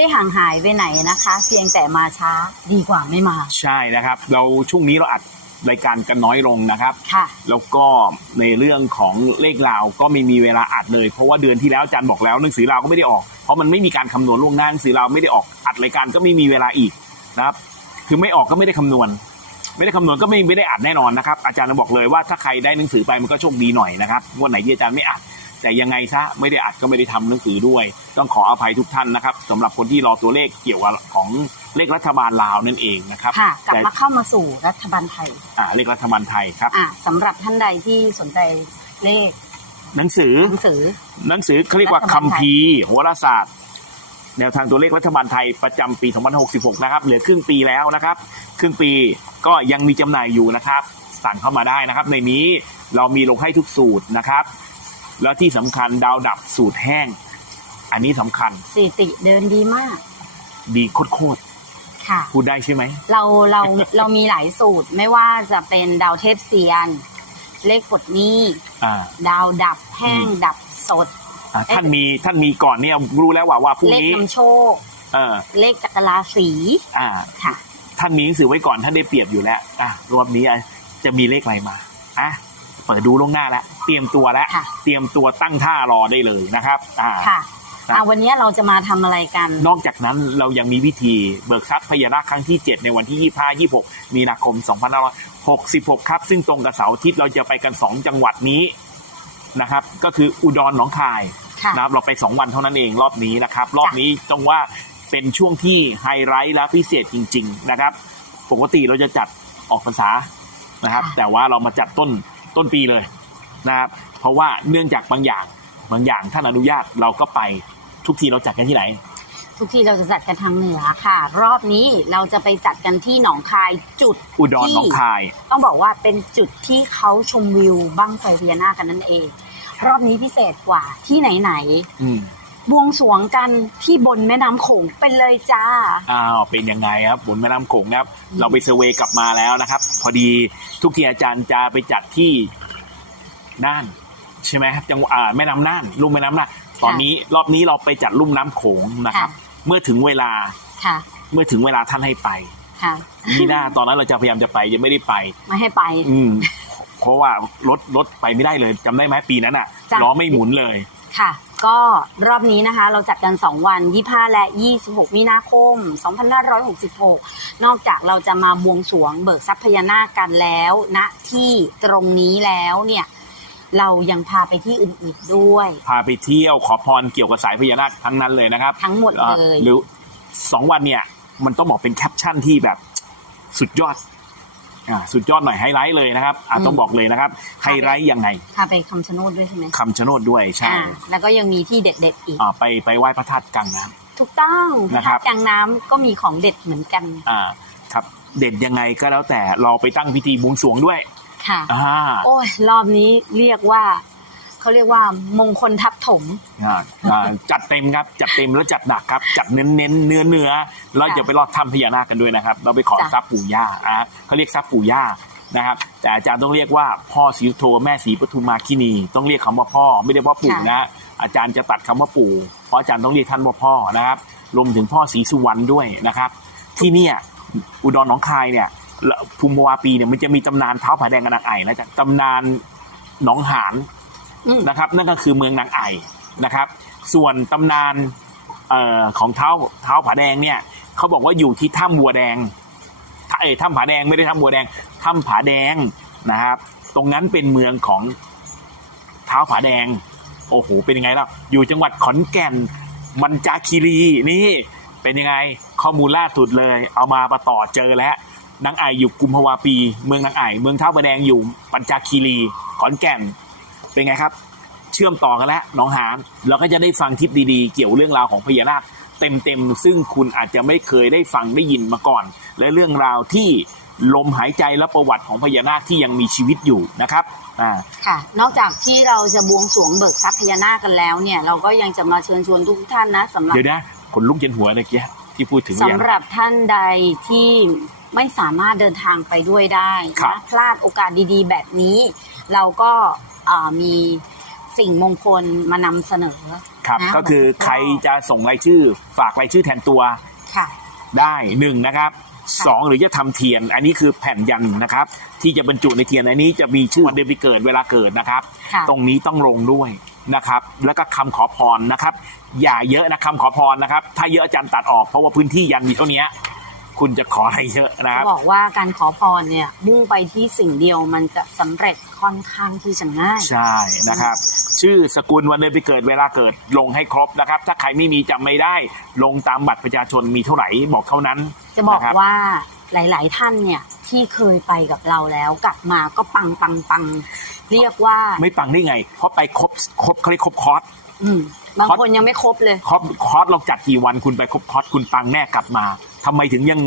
ได้ห่างหายไปไหนนะคะ เพียงแต่มาช้าดีกว่าไม่มา ใช่นะครับ เราช่วงนี้เราอัดรายการกันน้อยลงนะครับ ค่ะ แล้วก็ในเรื่องของเลขราวก็ไม่มีเวลาอัดเลย เพราะว่าเดือนที่แล้วอาจารย์บอกแล้วหนังสือราวก็ไม่ได้ออก เพราะมันไม่มีการคำนวณล่วงหน้าหนังสือราวไม่ได้ออกอัดรายการก็ไม่มีเวลาอีกนะครับ คือไม่ออกก็ไม่ได้คำนวณ ไม่ได้คำนวณก็ไม่ไม่ได้อัดแน่นอนนะครับ อาจารย์บอกเลยว่าถ้าใครได้หนังสือไปมันก็โชคดีหน่อยนะครับงวดไหนที่อาจารย์ไม่อัด แต่ยังไงซะไม่ได้อัดก็ไม่ได้ทำหนังสือด้วย ต้องขออภัยทุกท่านนะครับสำหรับคนที่รอตัวเลขเกี่ยวกับของเลขรัฐบาลลาวนั่นเองนะครับค่ะกลับแต่มาเข้ามาสู่รัฐบาลไทยอ่าเลขรัฐบาลไทยครับอะสำหรับท่านใดที่สนใจเลข หนังสือหนังสือหนังสือเขาเรียกว่ารัฐบาลไทยคัมภีร์โหราศาสตร์แนวทางตัวเลขรัฐบาลไทยประจำปี 2066 นะครับ เหลือครึ่งปีแล้วนะครับ ครึ่งปีก็ยังมีจำหน่ายอยู่นะครับ สั่งเข้ามาได้นะครับ ในนี้เรามีลงให้ทุกสูตรนะครับ แล้วที่สำคัญดาวดับสูตรแห้ง อันนี้สำคัญสถิติเดินดีมากดีโคตรค่ะ ๆพูดได้ใช่ไหม เราเราเรามีหลายสูตรไม่ว่าจะเป็นดาวเทพเซียน เลขปลดหนี้อ่าดาวดับแห้งอืมดับสด อ่าท่านมีท่านมีก่อนเนี่ยรู้แล้วว่าว่าพรุ่งเลขนี้นำโชค เออเลขจักรราศีอ่า ค่ะ ท่านมีหนังสือไว้ก่อนท่านได้เปรียบอยู่แล้วอะรอบนี้อะจะมีเลขอะไรมาอะเปิดดูล่วงหน้าแล้วเตรียมตัวแล้วค่ะ เตรียมตัวตั้งท่ารอได้เลยนะครับอ่า ค่ะครับ อะวันนี้เราจะมาทำอะไรกัน นอกจากนั้นเรายังมีวิธีเบิกทรัพย์พญานาคครั้งที่ 7 ในวันที่ 25 26 มีนาคม 2566 ครับ ซึ่งตรงกับเสาร์อาทิตย์เราจะไปกัน 2 จังหวัดนี้นะครับ ก็คืออุดรหนองคายค่ะ นะครับเราไป 2 วันเท่านั้นเองรอบนี้นะครับ รอบนี้ต้องว่าเป็นช่วงที่ไฮไลท์และพิเศษจริง ๆ นะครับ ปกติเราจะจัดออกพรรษานะครับ ค่ะ แต่ว่าเรามาจัดต้น ต้นปีเลยนะครับเพราะว่าเนื่องจากบางอย่างบางอย่างท่านอนุญาตเราก็ไปทุกทีเราจัดกันที่ไหน ทุกที่เราจะจัดกันทางเหนือค่ะ รอบนี้เราจะไปจัดกันที่หนองคายจุดอุดรที่หนองคาย ต้องบอกว่าเป็นจุดที่เขาชมวิวบั้งไฟเวียนากันนั่นเอง รอบนี้พิเศษกว่าที่ไหนอืมๆ บวงสรวงกันที่บนแม่น้ำโขงเป็นเลยจ้า อ้าวเป็นยังไงครับบุญแม่น้ำโขงนะครับอืมเราไปเซอร์เวย์กลับมาแล้วนะครับ พอดีทุกทีอาจารย์จะไปจัดที่น่านใช่ไหมครับจังหวัดอ่าแม่น้ำน่านลุ่มแม่น้ำน่านตอนนี้รอบนี้เราไปจัดลุ่มน้ำโขงนะครับ เมื่อถึงเวลาค่ะ เมื่อถึงเวลาท่านให้ไปค่ะนี่หน้าตอนนั้นเราจะพยายามจะไปยังไม่ได้ไปไม่ให้ไป อืมเพราะว่ารถรถไปไม่ได้เลยจำได้ไหมปีนั้นอะจ้ะล้อไม่หมุนเลย ค่ะ ก็รอบนี้นะคะ เราจัดกัน 2 วัน 25 และ 26 มีนาคม 2566 นอกจากเราจะมาบวงสรวงเบิกทรัพย์พญานาคกันแล้วณที่ตรงนี้แล้วเนี่ย เรายังพาไปที่อื่นๆด้วย พาไปเที่ยวขอพรเกี่ยวกับสายพญานาคทั้งนั้นเลยนะครับทั้งหมดอ่าเลยหรือสองวันเนี่ย มันต้องบอกเป็นแคปชั่นที่แบบสุดยอด อ่าสุดยอดหน่อยไฮไลท์เลยนะครับอ่าอืมต้องบอกเลยนะครับไฮไลท์ยังไงพาไปคำชะโนดด้วยใช่ไหมคำชะโนดด้วยใช่อ่าแล้วก็ยังมีที่เด็ดๆอีก อ่าไปไปไหว้พระธาตุกลางน้ถูกต้องพระนะครัธาบตุกลางน้ำก็มีของเด็ดเหมือนกันำอ่าครับเด็ดยังไงก็แล้วแต่เราไปตั้งพิธีบวงสรวงด้วยค่ะ อ่า โอ้ยรอบนี้เรียกว่า เขาเรียกว่ามงคลทับถม อ่าอ่าจัดเต็มครับ จัดเต็มแล้วจัดหนักครับจัดเน้นเน้นๆเนื้อเนื้อเราจะไปรอดถ้ำพญานาคกันด้วยนะครับ เราไปขอจ้ะ ทรัพย์ปู่ย่าอะเขาเรียกทรัพย์ปู่ย่านะครับ แต่อาจารย์ต้องเรียกว่าพ่อศรีสุโธแม่ศรีปทุมมาคินีต้องเรียกคำว่าพ่อไม่ได้ว่าปู่นะ อาจารย์จะตัดคำว่าปู่เพราะอาจารย์ต้องเรียกท่านว่าพ่อนะครับรวมถึงพ่อศรีสุวรรณด้วยนะครับ ที่เนี่ยอุดรหนองคายเนี่ยภูมิวาปีเนี่ยมันจะมีตำนานเท้าผาแดงกับนางไอ่นะจ๊ะตำนานหนองหานอืม นะครับ นั่นก็คือเมืองนางไอ่นะครับ ส่วนตำนานออของเท้าเท้าผาแดงเนี่ยเขาบอกว่าอยู่ที่ถ้ำบัวแดงถ้าเอ้ถ้ำผาแดงไม่ได้ถ้ำบัวแดงถ้ำผาแดงนะครับ ตรงนั้นเป็นเมืองของเท้าผาแดง โอ้โหเป็นยังไงล่ะอยู่จังหวัดขอนแก่นมันจาคีรีนี่เป็นยังไงข้อมูลล่าสุดเลย เอามาประต่อเจอแล้วนางไออยู่กุมภาวาปี เมืองนางไอเมืองเท้าผาแดงอยู่ปัญจาคีรีขอนแก่น เป็นไงครับ เชื่อมต่อกันแล้วหน้องหานเราก็จะได้ฟังทิปดีๆ เกี่ยวเรื่องราวของพญานาคเต็มๆซึ่งคุณอาจจะไม่เคยได้ฟังได้ยินมาก่อน และเรื่องราวที่ลมหายใจและประวัติของพญานาคที่ยังมีชีวิตอยู่นะครับอ่าค่ะ นอกจากที่เราจะบวงสรวงเบิกทรัพย์พญานาคกันแล้วเนี่ย เราก็ยังจะมาเชิญชวนทุกท่านนะสำหรับเดี๋ยวนะขนลุกเย็นหัวเลยเกี้ที่พูดถึงพสำญาหนารัคบท่านใดที่ไม่สามารถเดินทางไปด้วยได้ครันะบพลาดโอกาสดีๆ แบบนี้ เราก็อ่ามีสิ่งมงคลมานำเสนอครับนะก็คือใครจะส่งรายชื่อ ฝากรายชื่อแทนตัวค่ะ ได้หนึ่งนะครับค่ะสองหรือจะทำเทียน อันนี้คือแผ่นยันนะครับ ที่จะบรรจุในเทียนอันนี้จะมีชื่อวันเดือนปีเกิดเวลาเกิดนะครับค่ะตรงนี้ต้องลงด้วยนะครับ แล้วก็คำขอพรนะครับ อย่าเยอะนะคำขอพรนะครับ ถ้าเยอะอาจารย์ตัดออกเพราะว่าพื้นที่ยันมีเท่านี้ คุณจะขออะไรเยอะนะคจะรับ บอกว่าการขอพรเนี่ยมุ่งไปที่สิ่งเดียวมันจะสำเร็จค่อนข้างที่จะง่าย ใช่นะครับ ชื่อสกุลวันเดือนปีเกิดเวลาเกิดลงให้ครบนะครับ ถ้าใครไม่มีจำไม่ได้ ลงตามบัตรประชาชนมีเท่าไหร่บอกเท่านั้น จะบอกนะครับว่าหลาย ๆ ท่านเนี่ยที่เคยไปกับเราแล้วกลับมาก็ปังปังปังเรียกว่าไม่ปังได้ไง เพราะไปครบครบเขาเรียกครบคอร์ส อืมบางคอร์สคนยังไม่ครบเลย คอร์สคอร์สเราจัดกี่วันคุณไปครบคอร์สคุณปังแน่กลับมาทำไมถึงยัง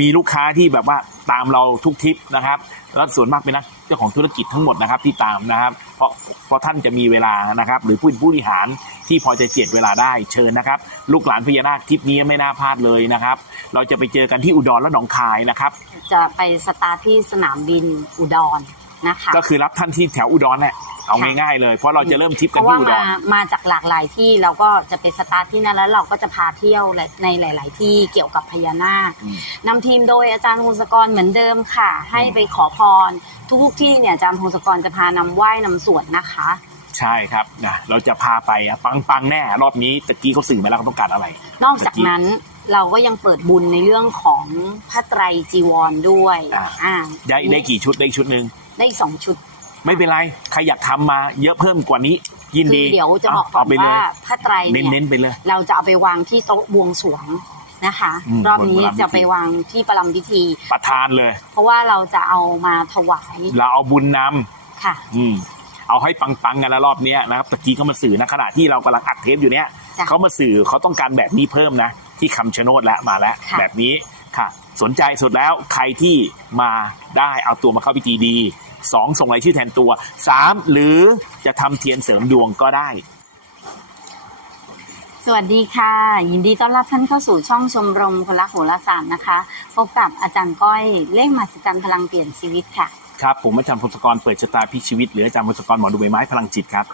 มีลูกค้าที่แบบว่าตามเราทุกทริปนะครับ แล้วส่วนมากเป็นนักเจ้าของธุรกิจทั้งหมดนะครับที่ตามนะครับ เพราะเพราะท่านจะมีเวลานะครับ หรือผู้ผู้บริหารที่พอจะเจียดเวลาได้เชิญนะครับ ลูกหลานพญานาคทริปนี้ไม่น่าพลาดเลยนะครับ เราจะไปเจอกันที่อุดรและหนองคายนะครับ จะไปสตาร์ทที่สนามบินอุดร นะคะก็คือรับท่านที่แถวอุดรแหละเอาค่ะง่ายๆเลย เพราะเราจะเริ่มทริปเพกันราะว่าที่อุดมารมาจากหลากหลายที่เราก็จะไปสตาร์ทที่นั่นแล้วเราก็จะพาเที่ยวในหลาย ๆ ที่เกี่ยวกับพญานาคอืมนำทีมโดยอาจารย์พงศกรเหมือนเดิมค่ะ ให้ไปขอพร ทุกๆที่เนี่ยอาจารย์พงศกรจะพานำไหว้นำสวดนะคะใช่ครับนะเราจะพาไปอะปังปังๆแน่ รอบนี้ตะกี้เขาสื่อมาแล้วเขาต้องการอะไร นอกจากนั้นเราก็ยังเปิดบุญในเรื่องของผ้าไตรจีวรด้วยอ่าอ่าได้ได้กี่ชุดได้อีกชุดหนึ่ง ได้อีกสองชุด ไม่เป็นไร ใครอยากทำมาเยอะเพิ่มกว่านี้ ยินคืดีอเดี๋ยวจะบอกก่อเานไปเลว่ายผ้าไตรเน้นเนี่ยเน้นๆไปเลย เราจะเอาไปวางที่โต๊ะบวงสรวงนะคะ อืมรอบนี้บนประรำพิธี จะไปวางที่ประลัมพิธี ประทานเลย เพราะว่าเราจะเอามาถวายเราเอาบุญนำ ค่ะ อืมเอาให้ปังๆกันนะรอบเนี้ยนะครับตะกี้เขามาสื่อนะขณะที่เรากำลังอัดเทปอยู่เนี้ยจ้ะเขามาสื่อเขาต้องการแบบนี้เพิ่มนะ ที่คำชะโนดแล้วมาแล้วค่ะ แบบนี้ ค่ะ สนใจสุดแล้วใครที่มาได้เอาตัวมาเข้าพิธีดีสองส่งรายชื่อแทนตัวสามหรือจะทำเทียนเสริมดวงก็ได้ สวัสดีค่ะ ยินดีต้อนรับท่านเข้าสู่ช่องชมรมคนรักโหราศาสตร์นะคะ พบกับอาจารย์ก้อยเลขมหัศจรรย์พลังเปลี่ยนชีวิตค่ะ ครับ ผมอาจารย์พงศกรเปิดชะตาพลิกชีวิต หรืออาจารย์พงศกรหมอดูใบไม้พลังจิตครับ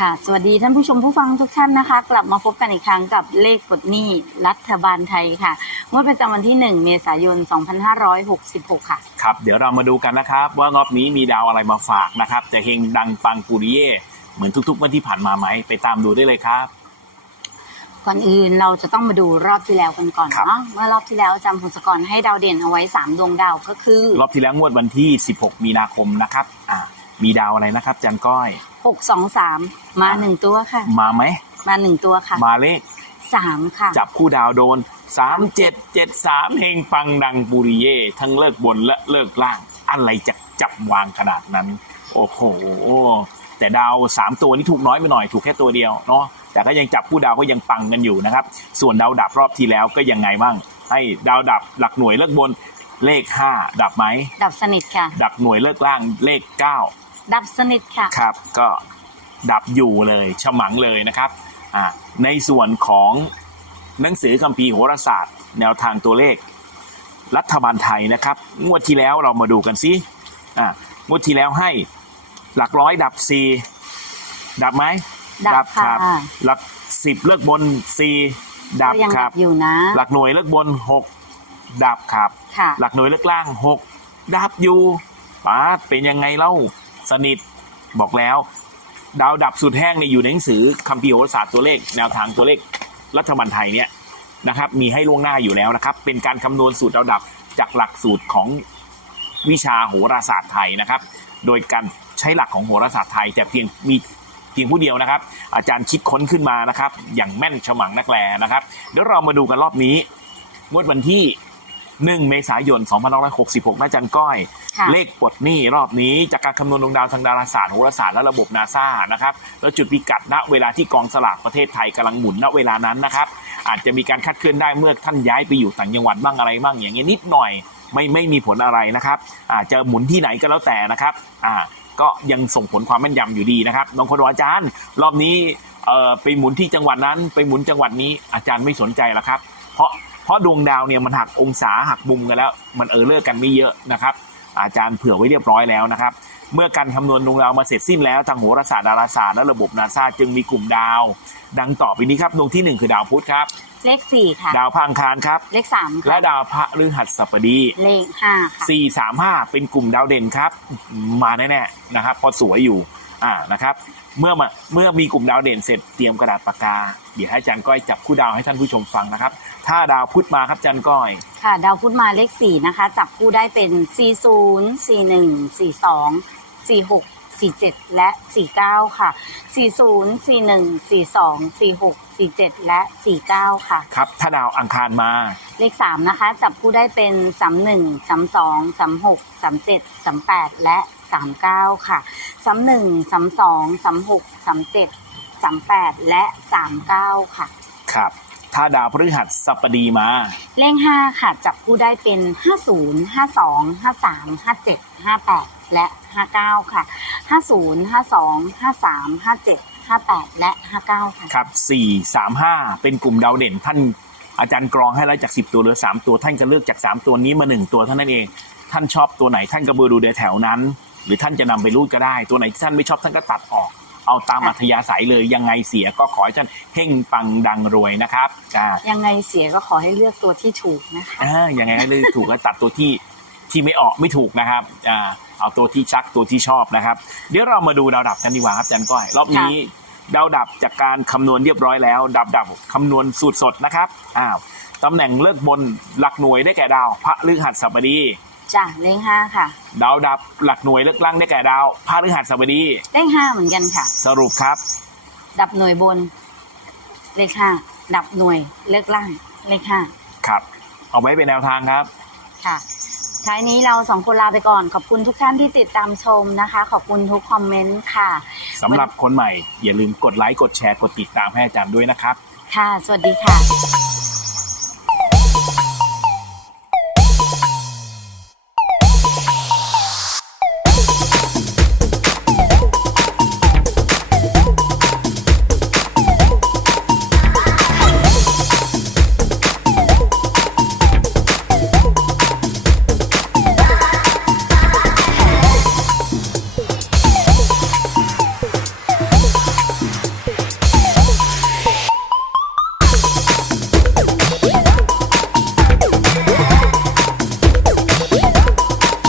ค่ะ สวัสดีท่านผู้ชมผู้ฟังทุกท่านนะคะ กลับมาพบกันอีกครั้งกับเลขกดหนี้รัฐบาลไทยค่ะงวดประจำวันที่ 1 เมษายน 2566 ค่ะ ครับ เดี๋ยวเรามาดูกันนะครับ ว่ารอบนี้มีดาวอะไรมาฝากนะครับ จะเฮงดังปังปุริเย่เหมือนทุกๆ วันที่ผ่านมาไหม ไปตามดูได้เลยครับ ก่อนอื่นเราจะต้องมาดูรอบที่แล้วกันก่อนครับ เนาะเมื่อรอบที่แล้วอาจารย์พงศกรให้ดาวเด่นเอาไว้ 3 ดวงดาวก็คือ รอบที่แล้วงวดวันที่ 16 มีนาคมนะครับอ่ามีดาวอะไรนะครับอาจันก้อย 6 2 3มา1ตัวค่ะ มาไหม มา1ตัวค่ะมาเลข3ค่ะ จับคู่ดาวโดน3 7 7 3เฮงปังดังปุริเย่ทั้งเลิกบนและเลิกล่าง อะไรจะจับวางขนาดนั้น โอ้โหแต่ดาว3ตัวนี้ถูกน้อยไปหน่อยถูกแค่ตัวเดียวเนาะแต่ก็ยังจับคู่ดาวก็ยังปังกันอยู่นะครับ ส่วนดาวดับรอบที่แล้วก็ยังไงบ้างให้ดาวดับหลักหน่วยเลิกบนเลข 5 ดับไหม ดับสนิทค่ะ ดับหน่วยเลิกล่างเลข 9 ดับสนิทค่ะ ครับ ก็ดับอยู่เลยฉมังเลยนะครับอ่าในส่วนของหนังสือคัมภีร์โหราศาสตร์ แนวทางตัวเลข รัฐบาลไทยนะครับ งวดที่แล้วเรามาดูกันซิอ่างวดที่แล้วให้หลักร้อยดับสี่ดับไหมดับครัค่ะ หลักสิบเลิกบนสี่ดับก็ยังครัดับ บอยู่นะ หลักหน่วยเลิกบนหกดับครับ ค่ะ หลักหน่วยเลือกล่างหกดับอยู่ป้าดเป็นยังไงเล่า สนิทบอกแล้ว ดาวดับสุดแห้งเนี่ยอยู่ในหนังสือคัมภีร์โหราศาสตร์ตัวเลข แนวทางตัวเลขรัฐบาลไทยเนี่ยนะครับมีให้ล่วงหน้าอยู่แล้วนะครับ เป็นการคำนวณสูตรดาวดับจากหลักสูตรของวิชาโหราศาสตร์ไทยนะครับ โดยการใช้หลักของโหราศาสตร์ไทยแต่เพียงมีเพียงผู้เดียวนะครับ อาจารย์คิดค้นขึ้นมานะครับ อย่างแม่นฉมังนักแลนะครับ เดี๋ยวเรามาดูกันรอบนี้งวดวันที่ 1 เมษายน 2566นะอาจันก้อย ค่ะเลขปลดหนี้รอบนี้จากการคำนวณดวงดาวทางดาราศาสตร์โหราศาสตร์และระบบนาซานะครับ แล้วจุดพิกัดณเวลาที่กองสลากประเทศไทยกำลังหมุนณเวลานั้นนะครับ อาจจะมีการคาดเคลื่อนได้เมื่อท่านย้ายไปอยู่ต่างจังหวัดบ้างอะไรบ้างอย่างเงี้ยนิดหน่อยไม่ไม่มีผลอะไรนะครับอาจจะหมุนที่ไหนก็แล้วแต่นะครับอ่าก็ยังส่งผลความแม่นยำอยู่ดีนะครับบางคนบอกอาจารย์ รอบนี้เอ่อไปหมุนที่จังหวัดนั้น ไปหมุนจังหวัดนี้อาจารย์ไม่สนใจหรอครับ เพราะเพราะดวงดาวเนี่ยมันหักองศาหักมุมกันแล้ว มันเออเลอร์กันไม่เยอะนะครับ อาจารย์เผื่อไว้เรียบร้อยแล้วนะครับ เมื่อการคำนวณดวงดาวมาเสร็จสิ้นแล้วทางโหราศาสตร์ดาราศาสตร์และระบบนาซาจึงมีกลุ่มดาว ดังต่อไปนี้ครับดวงที่หนึ่งคือดาวพุธครับ เลขสี่ค่ะ ดาวพระอังคารครับ เลขสามค่ะและดาวพระฤหัสบดี เลขห้าค่ะสี่สามห้าเป็นกลุ่มดาวเด่นครับ มาแน่ๆนะครับเพอสวยอยู่อ่านะครับ เมื่อมาเมื่อมีกลุ่มดาวเด่นเสร็จเตรียมกระดาษปากกา เดี๋ยวให้อาจารย์ก้อยจับคู่ดาวให้ท่านผู้ชมฟังนะครับ ถ้าดาวพุธมาครับอาจารย์ก้อย ค่ะ ดาวพุธมาเลขสี่นะคะ จับคู่ได้เป็นสี่ศูนย์สี่หนึ่งสี่สองสี่หกสี่เจ็ดและสี่เก้าค่ะสี่ศูนย์สี่หนึ่งสี่สองสี่หกสี่เจ็ดและสี่เก้าค่ะ ครับถ้าดาวอังคารมา เลขสามนะคะ จับคู่ได้เป็นสามหนึ่งสามสองสามหกสามเจ็ดสามแปดและสามเก้าค่ะสามหนึ่งสามสองสามหกสามเจ็ดสามแปดและสามเก้าค่ะ ครับ ถ้าดาวพฤหัสบดีมา เลขห้าค่ะจับคู่ได้เป็นห้าศูนย์ห้าสองห้าสามห้าเจ็ดห้าแปดและห้าเก้าค่ะห้าศูนย์ห้าสองห้าสามห้าเจ็ดห้าแปดและห้าเก้าค่ะ ครับสี่สามห้าเป็นกลุ่มดาวเด่นท่านอาจารย์กรองให้แล้วจากสิบตัวเหลือสามตัวท่านก็เลือกจากสามตัวนี้มาหนึ่งตัวเท่านั้นเอง ท่านชอบตัวไหนท่านก็เบอร์ดูในแถวนั้น หรือท่านจะนำไปรูดก็ได้ ตัวไหนที่ท่านไม่ชอบท่านก็ตัดออก เอาตามค่ะอัธยาศัยเลยยังไงเสียก็ขอให้ท่านเฮ่งปังดังรวยนะครับอ่ายังไงเสียก็ขอให้เลือกตัวที่ถูกนะคะอ่ายังไงให้เลือกถูกก็ตัดตัวที่ที่ไม่ออกไม่ถูกนะครับอ่าเอาตัวที่ชักตัวที่ชอบนะครับ เดี๋ยวเรามาดูดาวดับกันดีกว่าครับอาจารย์ก้อยรอบนี้ดาวดับจากการคำนวณเรียบร้อยแล้ว ดับดับคำนวณสูตรสดนะครับอ้าวตำแหน่งเลิกบนหลักหน่วยได้แก่ดาว พระฤหัสบดี จ้ะเลขห้าค่ะ ดาวดับหลักหน่วยเลิกล่างได้แก่ดาวพระฤหัสบดี เลขห้าเหมือนกันค่ะ สรุปครับ ดับหน่วยบน เลขห้าดับหน่วยเลิกล่างเลขห้าครับ เอาไว้เป็นแนวทางครับ ค่ะ ท้ายนี้เราสองคนลาไปก่อน ขอบคุณทุกท่านที่ติดตามชมนะคะ ขอบคุณทุกคอมเมนต์ค่ะ สำหรับคนใหม่อย่าลืมกดไลค์กดแชร์กดติดตามให้อาจารย์ด้วยนะครับ ค่ะ สวัสดีค่ะ